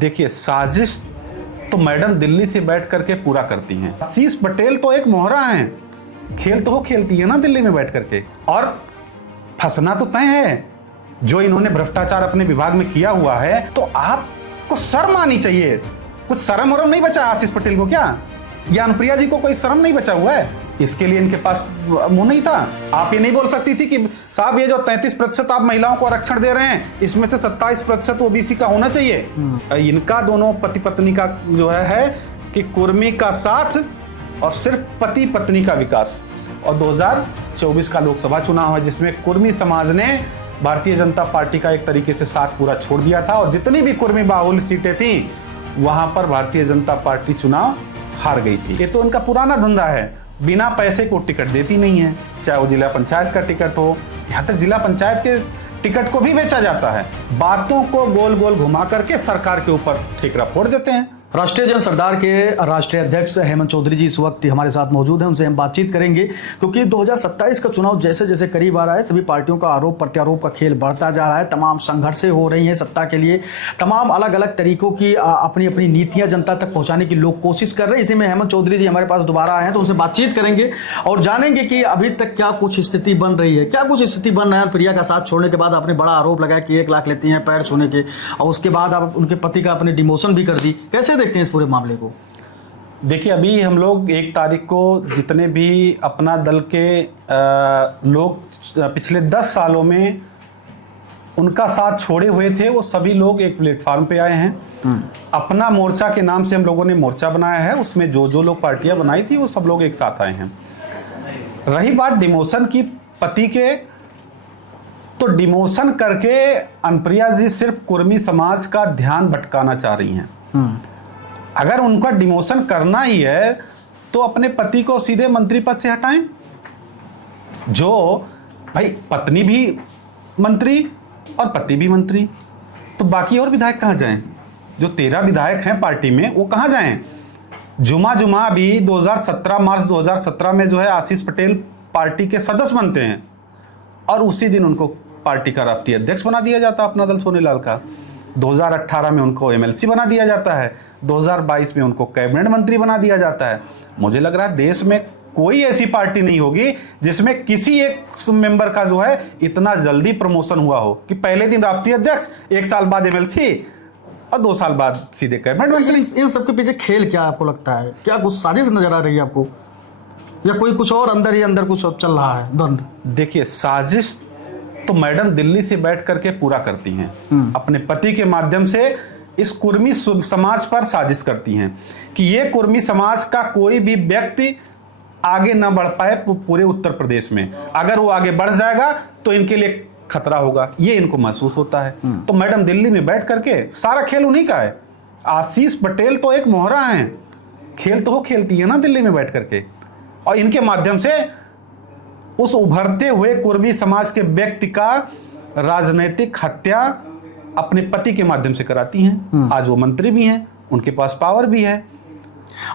देखिए, साजिश तो मैडम दिल्ली से बैठ करके पूरा करती हैं। आशीष पटेल तो एक मोहरा हैं, खेल तो वो खेलती है ना दिल्ली में बैठ करके, और फंसना तो तय है। जो इन्होंने भ्रष्टाचार अपने विभाग में किया हुआ है, तो आपको शर्म आनी चाहिए। कुछ शर्म वरम नहीं बचा आशीष पटेल को क्या, या अनुप्रिया जी को कोई शर्म नहीं बचा हुआ है? इसके लिए इनके पास मुंह नहीं था। आप ये नहीं बोल सकती थी कि साहब ये जो 33% आप महिलाओं को आरक्षण दे रहे हैं, इसमें से 27% ओबीसी का होना चाहिए। इनका दोनों पति पत्नी का जो है कि कुर्मी का साथ और सिर्फ पति पत्नी का विकास। और 2024 का लोकसभा चुनाव है जिसमें कुर्मी समाज ने भारतीय जनता पार्टी का एक तरीके से साथ पूरा छोड़ दिया था, और जितनी भी कुर्मी बाहुल सीटें थी वहां पर भारतीय जनता पार्टी चुनाव हार गई थी। ये तो उनका पुराना धंधा है, बिना पैसे को टिकट देती नहीं है, चाहे वो जिला पंचायत का टिकट हो, यहाँ तक जिला पंचायत के टिकट को भी बेचा जाता है। बातों को गोल गोल घुमा करके सरकार के ऊपर ठेकरा फोड़ देते हैं। राष्ट्रीय जन सरदार के राष्ट्रीय अध्यक्ष हेमंत चौधरी जी इस वक्त हमारे साथ मौजूद हैं, उनसे हम बातचीत करेंगे क्योंकि 2027 का चुनाव जैसे जैसे करीब आ रहा है, सभी पार्टियों का आरोप प्रत्यारोप का खेल बढ़ता जा रहा है। तमाम संघर्षें हो रही हैं सत्ता के लिए, तमाम अलग अलग तरीकों की अपनी अपनी नीतियां जनता तक पहुंचाने की लोग कोशिश कर रहे हैं। इसी में हेमंत चौधरी जी हमारे पास दोबारा आए हैं, तो उनसे बातचीत करेंगे और जानेंगे कि अभी तक क्या कुछ स्थिति बन रही है, क्या कुछ स्थिति बन रहा है। प्रिया का साथ छोड़ने के बाद आपने बड़ा आरोप लगाया कि 1 लाख लेती हैं पैर छूने के, और उसके बाद आप उनके पति का अपने डिमोशन भी कर दी। कैसे देखते हैं इस पूरे मामले को? देखिए, अभी हम लोग 1 तारीख को जितने भी अपना दल के लोग पिछले 10 सालों में उनका साथ छोड़े हुए थे, वो सभी लोग एक प्लेटफार्म पे आए हैं। अपना मोर्चा के नाम से हम लोगों ने मोर्चा बनाया है, उसमें जो जो लोग पार्टियां बनाई थी वो सब लोग एक साथ आए हैं। रही बात डिमोशन की पति के, तो डिमोशन करके अनुप्रिया जी सिर्फ कुर्मी समाज का ध्यान भटकाना चाह रही हैं। अगर उनका डिमोशन करना ही है तो अपने पति को सीधे मंत्री पद से हटाएं। जो भाई पत्नी भी मंत्री और पति भी मंत्री, तो बाकी और विधायक कहां जाएं? जो 13 विधायक हैं पार्टी में वो कहां जाएं? जुमा भी 2017 मार्च 2017 में जो है आशीष पटेल पार्टी के सदस्य बनते हैं, और उसी दिन उनको पार्टी का राष्ट्रीय अध्यक्ष बना दिया जाता है अपना दल सोनीलाल का। 2018 में उनको एमएलसी बना दिया जाता है, 2022 में उनको कैबिनेट मंत्री बना दिया जाता है। मुझे लग रहा है देश में कोई ऐसी पार्टी नहीं होगी जिसमें किसी एक मेंबर का जो है इतना जल्दी प्रमोशन हुआ हो कि पहले दिन राष्ट्रीय अध्यक्ष, 1 साल बाद एमएलसी और 2 साल बाद सीधे कैबिनेट मंत्री। इन सबके पीछे खेल क्या आपको लगता है? क्या कुछ साजिश नजर आ रही है आपको, या कोई कुछ और अंदर ही अंदर कुछ चल रहा है द्वंद? देखिए, साजिश तो मैडम दिल्ली से बैठ करके पूरा करती हैं, अपने पति के माध्यम से इस कुर्मी समाज पर साजिश करती हैं कि ये कुर्मी समाज का कोई भी व्यक्ति आगे ना बढ़ पाए पूरे उत्तर प्रदेश में। अगर वो आगे बढ़ जाएगा तो इनके लिए खतरा होगा, ये इनको महसूस होता है। तो मैडम दिल्ली में बैठ करके सारा खेल उन्हीं का है। आशीष पटेल तो एक मोहरा हैं, खेल तो वो खेलती है ना दिल्ली में बैठ करके, और इनके माध्यम से उस उभरते हुए कुर्मी समाज के व्यक्ति का राजनीतिक हत्या अपने पति के माध्यम से कराती हैं। आज वो मंत्री भी हैं, उनके पास पावर भी है।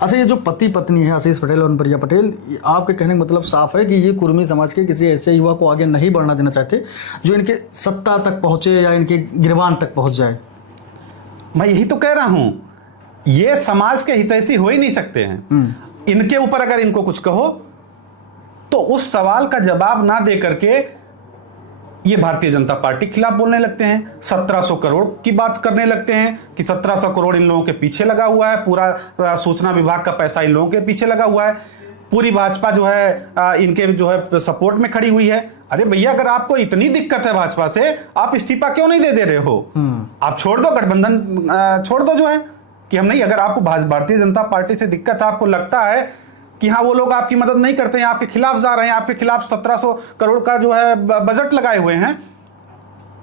अच्छा, ये जो पति पत्नी है आशीष पटेल और अनुप्रिया पटेल, आपके कहने का मतलब साफ है कि ये कुर्मी समाज के किसी ऐसे युवा को आगे नहीं बढ़ना देना चाहते जो इनके सत्ता तक पहुंचे या इनके गिरबान तक पहुंच जाए। मैं यही तो कह रहा हूं, ये समाज के हितैषी हो ही नहीं सकते हैं। इनके ऊपर अगर इनको कुछ कहो तो उस सवाल का जवाब ना दे करके ये भारतीय जनता पार्टी के खिलाफ बोलने लगते हैं। 1700 करोड़ की बात करने लगते हैं कि 1700 करोड़ इन लोगों के पीछे लगा हुआ है, पूरा सूचना विभाग का पैसा इन लोगों के पीछे लगा हुआ है, पूरी भाजपा जो है इनके जो है सपोर्ट में खड़ी हुई है। अरे भैया, अगर आपको इतनी दिक्कत है भाजपा से, आप इस्तीफा क्यों नहीं दे रहे हो? आप छोड़ दो, गठबंधन छोड़ दो जो है कि हम नहीं। अगर आपको भारतीय जनता पार्टी से दिक्कत है, आपको लगता है कि हाँ वो लोग आपकी मदद नहीं करते हैं, आपके खिलाफ जा रहे हैं, आपके खिलाफ 1700 करोड़ का जो है बजट लगाए हुए हैं,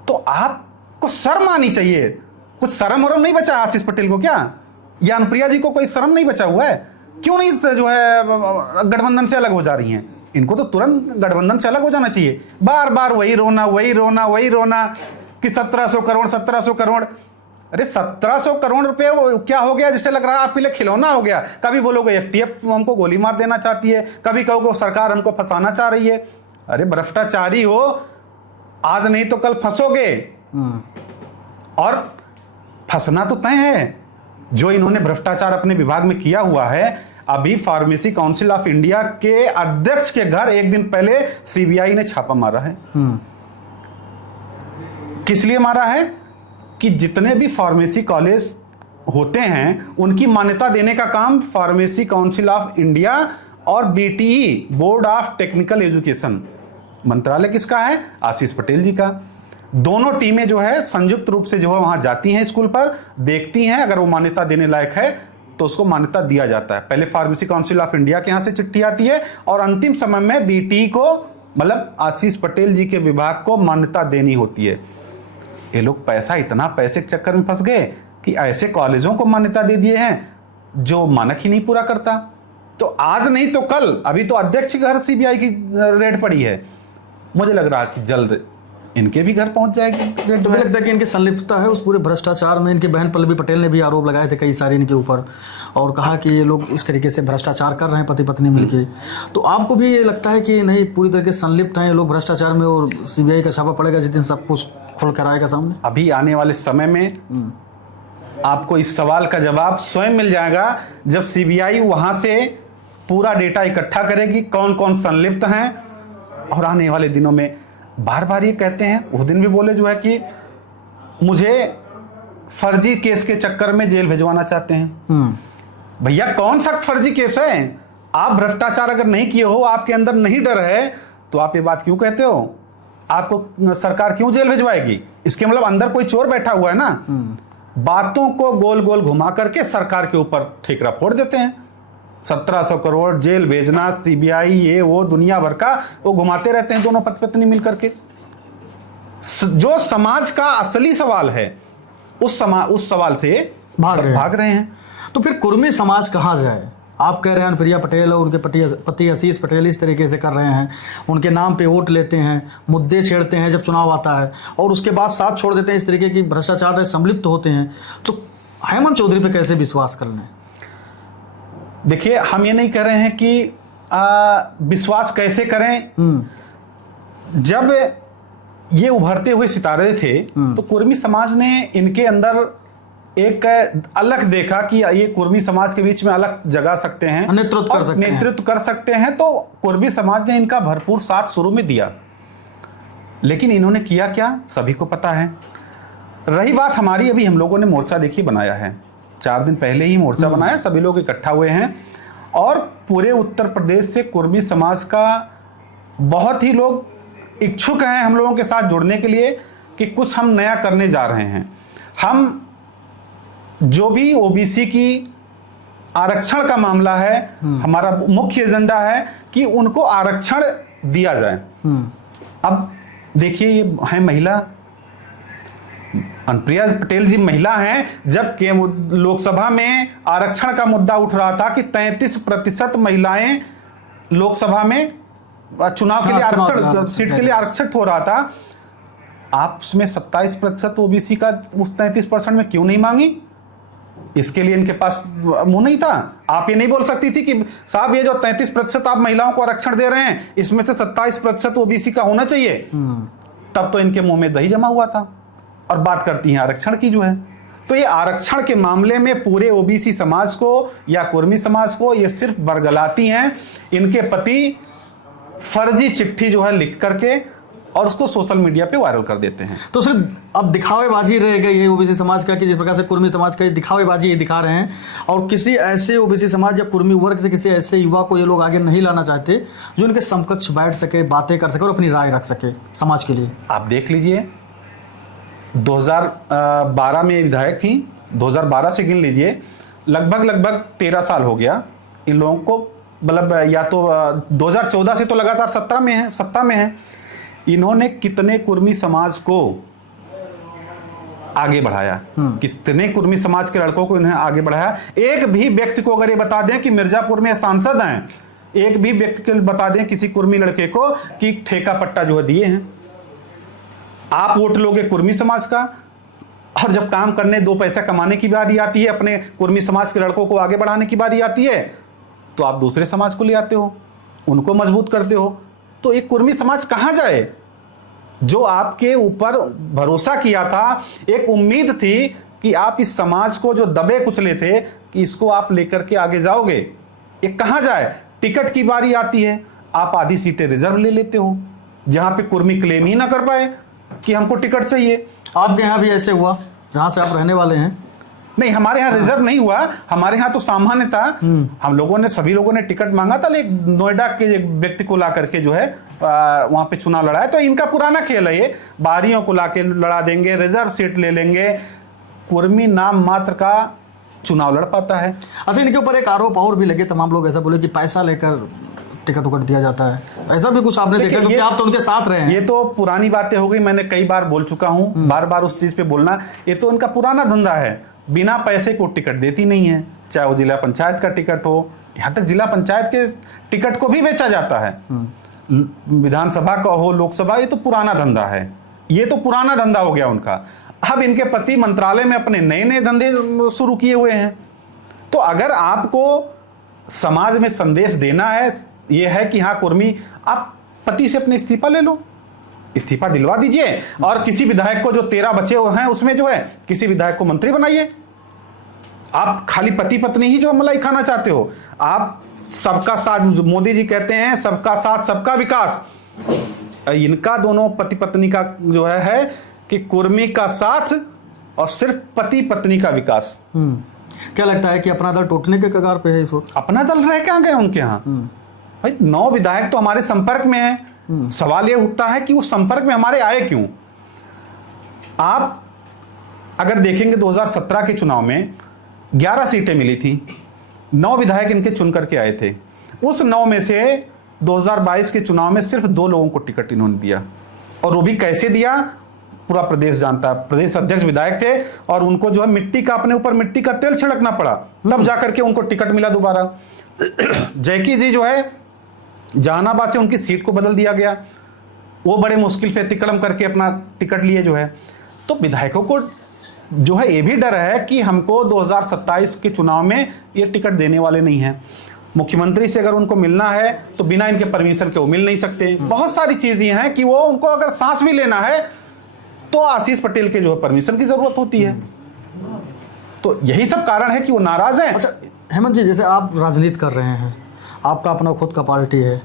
तो आपको शर्म आनी चाहिए। कुछ शर्म वरम नहीं बचा आशीष पटेल को क्या, या अनुप्रिया जी को कोई शर्म नहीं बचा हुआ है? क्यों नहीं जो है गठबंधन से अलग हो जा रही हैं? इनको तो तुरंत गठबंधन से अलग हो जाना चाहिए। बार बार वही रोना कि 1700 करोड़ 1700 करोड़। अरे 1700 करोड़ रुपए क्या हो गया जिससे लग रहा है आपके लिए खिलौना हो गया? कभी बोलोगे एफटीएफ हमको गोली मार देना चाहती है, कभी कहोगे सरकार हमको फंसाना चाह रही है। अरे भ्रष्टाचारी हो, आज नहीं तो कल फंसोगे। और फंसना तो तय है। जो इन्होंने भ्रष्टाचार अपने विभाग में किया हुआ है, अभी फार्मेसी काउंसिल ऑफ इंडिया के अध्यक्ष के घर एक दिन पहले सीबीआई ने छापा मारा है। किस लिए मारा है? कि जितने भी फार्मेसी कॉलेज होते हैं उनकी मान्यता देने का काम फार्मेसी काउंसिल ऑफ इंडिया और BTE, board of technical education, मंत्रालय किसका है? आशीष पटेल जी का। दोनों टीमें जो है संयुक्त रूप से जो है वहां जाती हैं स्कूल पर, देखती हैं, अगर वो मान्यता देने लायक है तो उसको मान्यता दिया जाता है। पहले फार्मेसी काउंसिल ऑफ इंडिया के यहां से चिट्ठी आती है और अंतिम समय में बीटीई को, मतलब आशीष पटेल जी के विभाग को मान्यता देनी होती है। ये लोग इतना पैसे के चक्कर में फंस गए कि ऐसे कॉलेजों को मान्यता दे दिए हैं जो मानक ही नहीं पूरा करता। तो आज नहीं तो कल, अभी तो अध्यक्ष के घर सीबीआई की रेड पड़ी है, मुझे लग रहा है कि जल्द इनके भी घर पहुंच जाएगी। तो मुझे लगता है कि इनकी संलिप्तता है उस पूरे भ्रष्टाचार में। इनकी बहन पल्लवी पटेल ने भी आरोप लगाए थे कई सारे इनके ऊपर, और कहा कि ये लोग इस तरीके से भ्रष्टाचार कर रहे हैं पति पत्नी मिलके। तो आपको भी ये लगता है कि नहीं, पूरी तरीके से संलिप्त हैं ये लोग भ्रष्टाचार में, और सीबीआई का छापा पड़ेगा जिस दिन सब कुछ खुल कर आएगा सामने? अभी आने वाले समय में आपको इस सवाल का जवाब स्वयं मिल जाएगा जब सीबीआई वहां से पूरा डेटा इकट्ठा करेगी, कौन कौन संलिप्त हैं। और आने वाले दिनों में बार बार ये कहते हैं, उस दिन भी बोले जो है कि मुझे फर्जी केस के चक्कर में जेल भिजवाना चाहते हैं। भैया कौन सा फर्जी केस है? आप भ्रष्टाचार अगर नहीं किए हो, आपके अंदर नहीं डर है, तो आप ये बात क्यों कहते हो? आपको सरकार क्यों जेल भिजवाएगी? इसके मतलब अंदर कोई चोर बैठा हुआ है ना। बातों को गोल गोल घुमा करके सरकार के ऊपर ठेकरा फोड़ देते हैं। 1700 करोड़ जेल भेजना, सीबीआई, ये वो दुनिया भर का वो घुमाते रहते हैं दोनों पति पत्नी मिलकर के। जो समाज का असली सवाल है उस सवाल से भाग रहे हैं। तो फिर कुर्मी समाज कहाँ जाए? आप कह रहे हैं प्रिया पटेल और उनके पति आशीष पटेल इस तरीके से कर रहे हैं, उनके नाम पे वोट लेते हैं, मुद्दे छेड़ते हैं जब चुनाव आता है, और उसके बाद साथ छोड़ देते हैं, इस तरीके की भ्रष्टाचार में सम्मिलित होते हैं। तो हेमंत चौधरी पे कैसे विश्वास कर लें? देखिए, हम ये नहीं कह रहे हैं कि विश्वास कैसे करें। जब ये उभरते हुए सितारे थे तो कुर्मी समाज ने इनके अंदर एक अलग देखा कि ये कुर्मी समाज के बीच में अलग जगा सकते हैं, नेतृत्व कर सकते हैं। तो कुर्मी समाज ने इनका भरपूर साथ शुरू में दिया, लेकिन इन्होंने किया क्या सभी को पता है। रही बात हमारी, अभी हम लोगों ने मोर्चा देखिए बनाया है, 4 दिन पहले ही मोर्चा बनाया, सभी लोग इकट्ठा हुए हैं, और पूरे उत्तर प्रदेश से कुर्मी समाज का बहुत ही लोग इच्छुक हैं हम लोगों के साथ जुड़ने के लिए कि कुछ हम नया करने जा रहे हैं। हम जो भी ओबीसी की आरक्षण का मामला है, हमारा मुख्य एजेंडा है कि उनको आरक्षण दिया जाए। अब देखिए, ये है महिला, अनुप्रिया पटेल जी महिला हैं। जब लोकसभा में आरक्षण का मुद्दा उठ रहा था कि 33% महिलाएं लोकसभा में चुनाव के लिए आरक्षण सीट के लिए आरक्षित हो रहा था, आप उसमें 27% ओबीसी का उस 33% में क्यों नहीं मांगी? इसके लिए इनके पास मुंह नहीं था। आप ये नहीं बोल सकती थी कि साहब ये जो 33% आप महिलाओं को आरक्षण दे रहे हैं, इसमें से 27% ओबीसी का होना चाहिए। तब तो इनके मुंह में दही जमा हुआ था, और बात करती हैं आरक्षण की जो है। तो ये आरक्षण के मामले में पूरे ओबीसी समाज को या कुर्मी समाज को ये सिर्फ बरगलाती हैं। इनके पति फर्जी चिट्ठी जो है लिख करके और उसको सोशल मीडिया पे वायरल कर देते हैं। तो सिर्फ अब दिखावेबाजी रह गई है ओबीसी समाज का, कि जिस प्रकार से कुर्मी समाज का दिखावेबाजी ये दिखा रहे हैं, और किसी ऐसे ओबीसी समाज या कुर्मी वर्ग से किसी ऐसे युवा को ये लोग आगे नहीं लाना चाहते जो इनके समकक्ष बैठ सके, बातें कर सके और अपनी राय रख सके समाज के लिए। आप देख लीजिए, 2012 में विधायक थी, 2012 से गिन लीजिए, लगभग 13 साल हो गया इन लोगों को, मतलब या तो 2014 से तो लगातार सत्ता में है। इन्होंने कितने कुर्मी समाज को आगे बढ़ाया, कितने कुर्मी समाज के लड़कों को इन्हें आगे बढ़ाया। एक भी व्यक्ति को अगर ये बता दें कि मिर्जापुर में सांसद हैं, एक भी व्यक्ति को बता दें किसी कुर्मी लड़के को कि ठेका पट्टा जो है दिए हैं। आप वोट लोगे कुर्मी समाज का, और जब काम करने 2 पैसा कमाने की बारी आती है, अपने कुर्मी समाज के लड़कों को आगे बढ़ाने की बारी आती है, तो आप दूसरे समाज को ले आते हो, उनको मजबूत करते हो। तो एक कुर्मी समाज कहां जाए जो आपके ऊपर भरोसा किया था, एक उम्मीद थी कि आप इस समाज को जो दबे कुचले थे कि इसको आप लेकर के आगे जाओगे, ये कहाँ जाए। टिकट की बारी आती है, आप आधी सीटें रिजर्व ले लेते हो, जहां पे कुर्मी क्लेम ही ना कर पाए कि हमको टिकट चाहिए। आपके यहाँ भी ऐसे हुआ जहाँ से आप रहने वाले हैं? नहीं, हमारे यहाँ रिजर्व नहीं हुआ, हमारे यहाँ तो सामान्य था। हम लोगों ने, सभी लोगों ने टिकट मांगा था, लेकिन नोएडा के एक व्यक्ति को ला करके जो है वहां पे चुनाव लड़ा है। तो इनका पुराना खेल है ये, बाहरियों को ला के लड़ा देंगे, रिजर्व सीट ले लेंगे, कुर्मी नाम मात्र का चुनाव लड़ पाता है। अच्छा, इनके ऊपर एक आरोप और भी लगे, तमाम लोग ऐसा बोले कि पैसा लेकर टिकट उकट दिया जाता है, ऐसा भी कुछ आपने देखा? क्योंकि आप तो उनके साथ रहे हैं। ये तो पुरानी बातें हो गई, मैंने कई बार बोल चुका हूं, बार बार उस चीज पे बोलना, ये तो उनका पुराना धंधा है। बिना पैसे को टिकट देती नहीं है, चाहे वो जिला पंचायत का टिकट हो, यहाँ तक जिला पंचायत के टिकट को भी बेचा जाता है, विधानसभा का हो, लोकसभा, ये तो पुराना धंधा है, ये तो पुराना धंधा हो गया उनका। अब इनके पति मंत्रालय में अपने नए नए धंधे शुरू किए हुए हैं। तो अगर आपको समाज में संदेश देना है, ये है कि हाँ कुर्मी, आप पति से अपने इस्तीफा ले लो, इस्तीफा दिलवा दीजिए, और किसी विधायक को, जो 13 बचे हुए हैं उसमें जो है किसी विधायक को मंत्री बनाइए। आप खाली पति पत्नी ही जो मलाई खाना चाहते हो, आप सबका साथ, मोदी जी कहते हैं सबका साथ सबका विकास, इनका दोनों पति पत्नी का जो है कि कुर्मी का साथ और सिर्फ पति पत्नी का विकास। क्या लगता है कि अपना दल टूटने के कगार पे है इस वक्त? अपना दल रह क्या गए उनके यहाँ? भाई 9 विधायक तो हमारे संपर्क में हैं। सवाल ये उठता है कि वो संपर्क में हमारे आए क्यों? आप अगर देखेंगे 2017 के चुनाव में 11 सीटें मिली थी, 9 विधायक इनके चुन करके आए थे। उस 9 में से 2022 के चुनाव में सिर्फ 2 लोगों को टिकट इन्होंने दिया, और वो भी कैसे दिया पूरा प्रदेश जानता है। प्रदेश अध्यक्ष विधायक थे और उनको जो है मिट्टी का, अपने ऊपर मिट्टी का तेल छिड़कना पड़ा, तब जाकर के उनको टिकट मिला दोबारा। जैकी जी जो है जहानाबाद से उनकी सीट को बदल दिया गया, वो बड़े मुश्किल से तिकड़म करके अपना टिकट लिए जो है। तो विधायकों को जो है ये भी डर है कि हमको 2027 के चुनाव में ये टिकट देने वाले नहीं है। मुख्यमंत्री से अगर उनको मिलना है तो बिना इनके परमिशन के वो मिल नहीं सकते। बहुत सारी चीजें हैं कि वो, उनको अगर सांस भी लेना है तो आशीष पटेल के जो है परमिशन की जरूरत होती है। तो यही सब कारण है कि वो नाराज है। अच्छा हेमंत जी, जैसे आप राजनीति कर रहे हैं, आपका अपना खुद का पार्टी है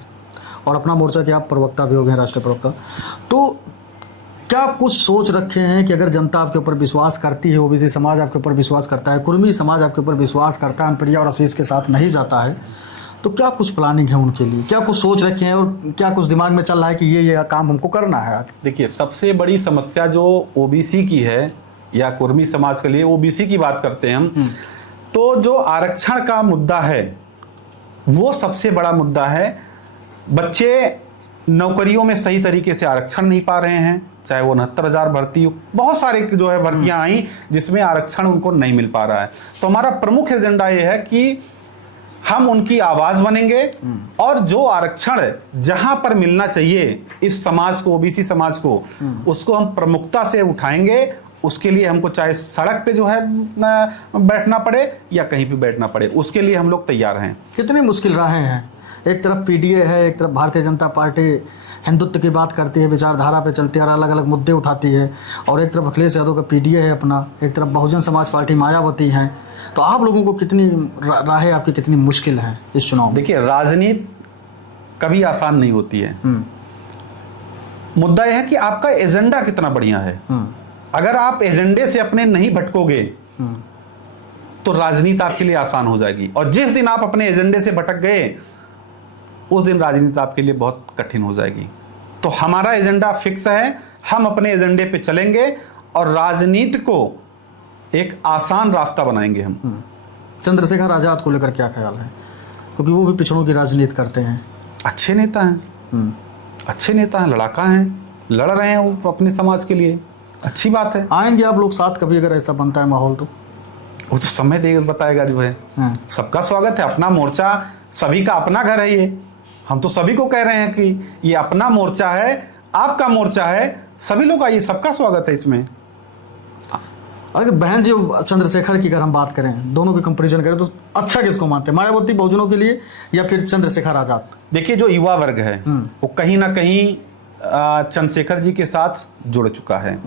और अपना मोर्चा के आप प्रवक्ता भी हो गए, राष्ट्रीय प्रवक्ता, तो क्या कुछ सोच रखे हैं कि अगर जनता आपके ऊपर विश्वास करती है, ओबीसी समाज आपके ऊपर विश्वास करता है, कुर्मी समाज आपके ऊपर विश्वास करता है, प्रिया और आशीष के साथ नहीं जाता है, तो क्या कुछ प्लानिंग है उनके लिए? क्या कुछ सोच रखे हैं और क्या कुछ दिमाग में चल रहा है कि ये काम हमको करना है? देखिए, सबसे बड़ी समस्या जो ओबीसी की है या कुर्मी समाज के लिए, ओबीसी की बात करते हैं हम, तो जो आरक्षण का मुद्दा है वो सबसे बड़ा मुद्दा है। बच्चे नौकरियों में सही तरीके से आरक्षण नहीं पा रहे हैं, चाहे वो 69,000 भर्ती, बहुत सारे जो है भर्तियां आई जिसमें आरक्षण उनको नहीं मिल पा रहा है। तो हमारा प्रमुख एजेंडा ये है कि हम उनकी आवाज बनेंगे और जो आरक्षण जहां पर मिलना चाहिए इस समाज को, ओबीसी समाज को, उसको हम प्रमुखता से उठाएंगे। उसके लिए हमको चाहे सड़क पे जो है बैठना पड़े या कहीं पे बैठना पड़े, उसके लिए हम लोग तैयार हैं। कितनी मुश्किल राहें हैं, एक तरफ पीडीए है, एक तरफ भारतीय जनता पार्टी हिंदुत्व की बात करती है, विचारधारा पे चलती है और अलग अलग मुद्दे उठाती है, और एक तरफ अखिलेश यादव का पीडीए है अपना, एक तरफ बहुजन समाज पार्टी मायावती है। तो आप लोगों को कितनी राहें, आपकी कितनी मुश्किल है इस चुनाव में? देखिए, राजनीति कभी आसान नहीं होती है। मुद्दा यह है कि आपका एजेंडा कितना बढ़िया है। अगर आप एजेंडे से अपने नहीं भटकोगे तो राजनीति आपके लिए आसान हो जाएगी, और जिस दिन आप अपने एजेंडे से भटक गए उस दिन राजनीति आपके लिए बहुत कठिन हो जाएगी। तो हमारा एजेंडा फिक्स है, हम अपने एजेंडे पे चलेंगे और राजनीति को एक आसान रास्ता बनाएंगे हम। चंद्रशेखर आजाद को लेकर क्या ख्याल है, क्योंकि वो भी पिछड़ों की राजनीति करते हैं? अच्छे नेता हैं, अच्छे नेता हैं, लड़ाका हैं, लड़ रहे हैं वो अपने समाज के लिए, अच्छी बात है। आएंगे आप लोग साथ कभी अगर ऐसा बनता है माहौल? तो वो तो समय दे बताएगा जो है। सबका स्वागत है, अपना मोर्चा, सभी का अपना घर है ये। हम तो सभी को कह रहे हैं कि ये अपना मोर्चा है, आपका मोर्चा है, सभी लोग आइए, सबका स्वागत है इसमें। अगर बहन जी चंद्रशेखर की अगर हम बात करें, दोनों की कंपैरिजन करें, तो अच्छा किसको मानते हैं, मायावती बहुजनों के लिए या फिर चंद्रशेखर आजाद? देखिए, जो युवा वर्ग है वो कहीं ना कहीं चंद्रशेखर जी के साथ जुड़ चुका है।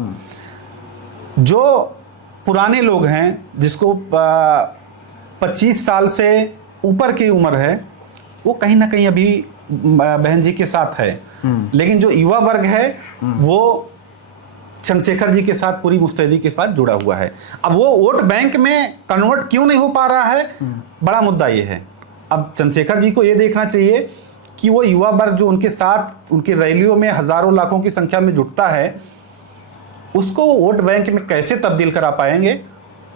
जो पुराने लोग हैं, जिसको 25 साल से ऊपर की उम्र है, वो कहीं ना कहीं अभी बहन जी के साथ है। लेकिन जो युवा वर्ग है वो चंद्रशेखर जी के साथ पूरी मुस्तैदी के साथ जुड़ा हुआ है। अब वो वोट बैंक में कन्वर्ट क्यों नहीं हो पा रहा है, बड़ा मुद्दा ये है। अब चंद्रशेखर जी को ये देखना चाहिए कि वो युवा वर्ग जो उनके साथ उनकी रैलियों में हजारों लाखों की संख्या में जुटता है, उसको वोट बैंक में कैसे तब्दील करा पाएंगे,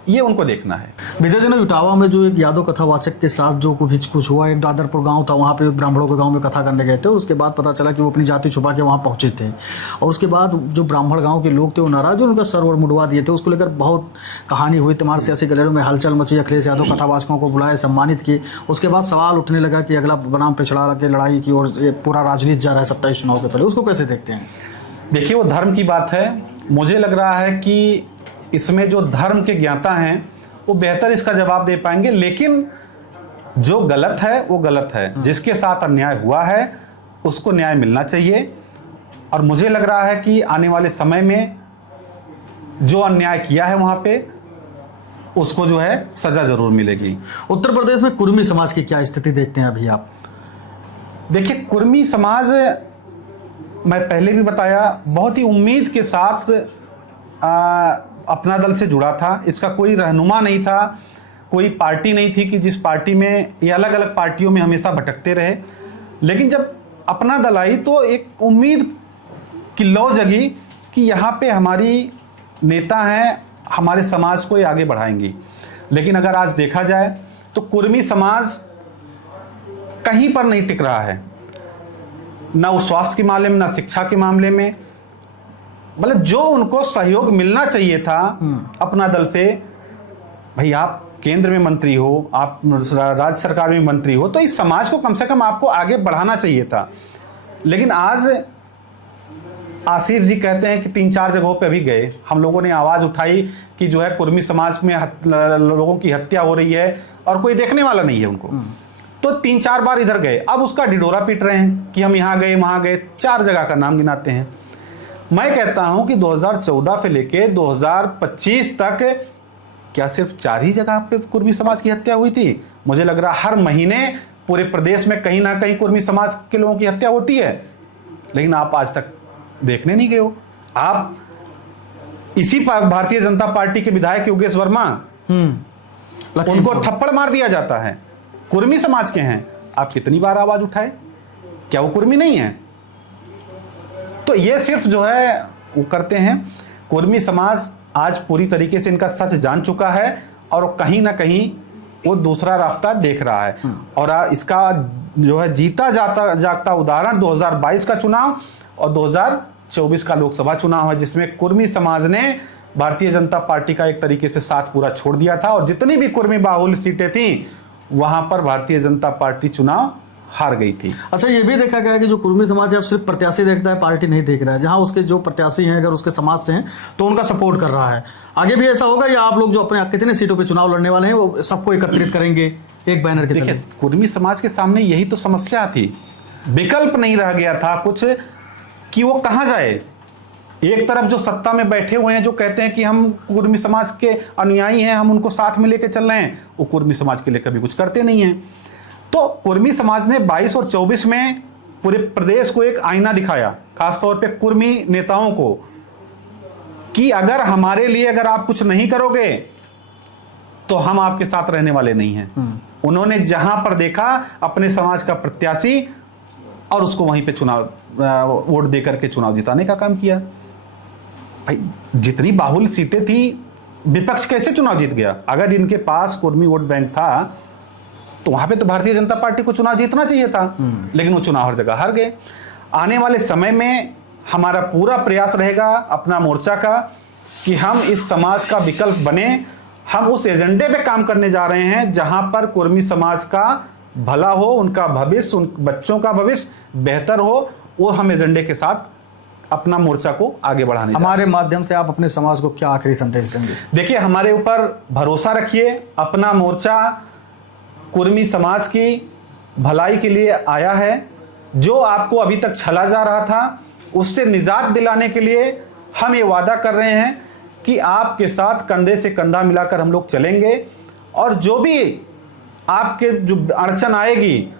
ये उनको देखना है। बीते दिनों इटावा में जो एक यादव कथावाचक के साथ जो कुछ हुआ, एक दादरपुर गांव था, वहाँ पे ब्राह्मणों के गांव में कथा करने गए थे। उसके बाद पता चला कि वो अपनी जाति छुपा के वहाँ पहुंचे थे, और उसके बाद जो ब्राह्मण गांव के लोग थे वो नाराज, उनका सर और मुड़वा दिए थे। उसको लेकर बहुत कहानी हुई, तमाम सियासी गलियारों में हलचल मची, अखिलेश यादव कथावाचकों को बुलाए, सम्मानित किए। उसके बाद सवाल उठने लगा कि अगला बनाम पिछड़ा के लड़ाई की ओर पूरा राजनीति जा रहा है 27 चुनाव के पहले, उसको कैसे देखते हैं? देखिए, वो धर्म की बात है। मुझे लग रहा है कि इसमें जो धर्म के ज्ञाता हैं वो बेहतर इसका जवाब दे पाएंगे, लेकिन जो गलत है वो गलत है। जिसके साथ अन्याय हुआ है उसको न्याय मिलना चाहिए, और मुझे लग रहा है कि आने वाले समय में जो अन्याय किया है वहां पे उसको जो है सजा जरूर मिलेगी। उत्तर प्रदेश में कुर्मी समाज की क्या स्थिति देखते हैं अभी आप? देखिए, कुर्मी समाज, मैं पहले भी बताया, बहुत ही उम्मीद के साथ अपना दल से जुड़ा था। इसका कोई रहनुमा नहीं था, कोई पार्टी नहीं थी कि जिस पार्टी में, ये अलग अलग पार्टियों में हमेशा भटकते रहे। लेकिन जब अपना दल आई तो एक उम्मीद की लौ जगी कि यहाँ पे हमारी नेता हैं, हमारे समाज को ये आगे बढ़ाएंगी। लेकिन अगर आज देखा जाए तो कुर्मी समाज कहीं पर नहीं टिक रहा है, ना वो स्वास्थ्य के मामले में, ना शिक्षा के मामले में। मतलब जो उनको सहयोग मिलना चाहिए था अपना दल से, भाई आप केंद्र में मंत्री हो, आप राज्य सरकार में मंत्री हो, तो इस समाज को कम से कम आपको आगे बढ़ाना चाहिए था। लेकिन आज आसिफ जी कहते हैं कि 3-4 जगहों पे भी गए, हम लोगों ने आवाज उठाई कि जो है कुर्मी समाज में लोगों की हत्या हो रही है और कोई देखने वाला नहीं है उनको, तो 3-4 बार इधर गए। अब उसका ढिढोरा पीट रहे हैं कि हम यहाँ गए वहां गए, 4 जगह का नाम गिनाते हैं। मैं कहता हूं कि 2014 से लेके 2025 तक क्या सिर्फ 4 ही जगह पे कुर्मी समाज की हत्या हुई थी? मुझे लग रहा हर महीने पूरे प्रदेश में कहीं ना कहीं कुर्मी समाज के लोगों की हत्या होती है, लेकिन आप आज तक देखने नहीं गए हो। आप इसी भारतीय जनता पार्टी के विधायक योगेश वर्मा, उनको थप्पड़ मार दिया जाता है, कुर्मी समाज के हैं। आप कितनी बार आवाज उठाए, क्या वो कुर्मी नहीं है? तो ये सिर्फ जो है वो करते हैं। कुर्मी समाज आज पूरी तरीके से इनका सच जान चुका है और कहीं ना कहीं वो दूसरा रास्ता देख रहा है। और इसका जो है जीता जागता उदाहरण 2022 का चुनाव और 2024 का लोकसभा चुनाव है, जिसमें कुर्मी समाज ने भारतीय जनता पार्टी का एक तरीके से साथ पूरा छोड़ दिया था, और जितनी भी कुर्मी बाहुल सीटें थी वहां पर भारतीय जनता पार्टी चुनाव हार गई थी। अच्छा, ये भी देखा गया है कि जो कुर्मी समाज है अब सिर्फ प्रत्याशी देखता है, पार्टी नहीं देख रहा है। जहां उसके जो प्रत्याशी हैं अगर उसके समाज से हैं तो उनका सपोर्ट कर रहा है। आगे भी ऐसा होगा या आप लोग जो अपने कितने सीटों पे चुनाव लड़ने वाले हैं वो सबको एकत्रित करेंगे एक बैनर के तले? देखिए, कुर्मी समाज के सामने यही तो समस्या थी, विकल्प नहीं रह गया था कुछ कि वो कहां जाए। एक तरफ जो सत्ता में बैठे हुए हैं जो कहते हैं कि हम कुर्मी समाज के अनुयायी हैं, हम उनको साथ में लेके चल रहे हैं, वो कुर्मी समाज के लिए कभी कुछ करते नहीं हैं। तो कुर्मी समाज ने 22 और 24 में पूरे प्रदेश को एक आईना दिखाया, खासतौर पे कुर्मी नेताओं को, कि अगर हमारे लिए अगर आप कुछ नहीं करोगे तो हम आपके साथ रहने वाले नहीं हैं। उन्होंने जहां पर देखा अपने समाज का प्रत्याशी और उसको वहीं पे चुनाव वोट देकर के चुनाव जिताने का काम किया। भाई जितनी बाहुल सीटें थी, विपक्ष कैसे चुनाव जीत गया? अगर इनके पास कुर्मी वोट बैंक था तो वहां पे तो भारतीय जनता पार्टी को चुनाव जीतना चाहिए था, लेकिन वो चुनाव हर जगह हार गए। आने वाले समय में हमारा पूरा प्रयास रहेगा अपना मोर्चा का कि हम इस समाज का विकल्प बने। हम उस एजेंडे पे काम करने जा रहे हैं जहां पर कुर्मी समाज का भला हो, उनका भविष्य, उन बच्चों का भविष्य बेहतर हो। वो हम एजेंडे के साथ अपना मोर्चा को आगे बढ़ाने। हमारे माध्यम से आप अपने समाज को क्या आखिरी संदेश देंगे? देखिए, हमारे ऊपर भरोसा रखिए, अपना मोर्चा कुर्मी समाज की भलाई के लिए आया है। जो आपको अभी तक छला जा रहा था उससे निजात दिलाने के लिए हम ये वादा कर रहे हैं कि आपके साथ कंधे से कंधा मिलाकर हम लोग चलेंगे और जो भी आपके जो अड़चन आएगी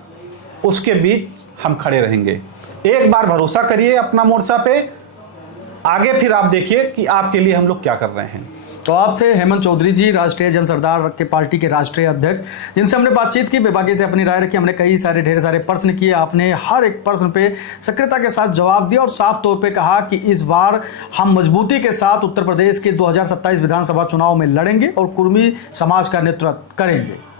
उसके बीच हम खड़े रहेंगे। एक बार भरोसा करिए अपना मोर्चा पे, आगे फिर आप देखिए कि आपके लिए हम लोग क्या कर रहे हैं। तो आप थे हेमंत चौधरी जी, राष्ट्रीय जनसरदार के पार्टी के राष्ट्रीय अध्यक्ष, जिनसे हमने बातचीत की, बेबाकी से अपनी राय रखी। हमने कई सारे ढेर सारे प्रश्न किए, आपने हर एक प्रश्न पे सक्रियता के साथ जवाब दिया और साफ तौर पे कहा कि इस बार हम मजबूती के साथ उत्तर प्रदेश के 2027 विधानसभा चुनाव में लड़ेंगे और कुर्मी समाज का नेतृत्व करेंगे।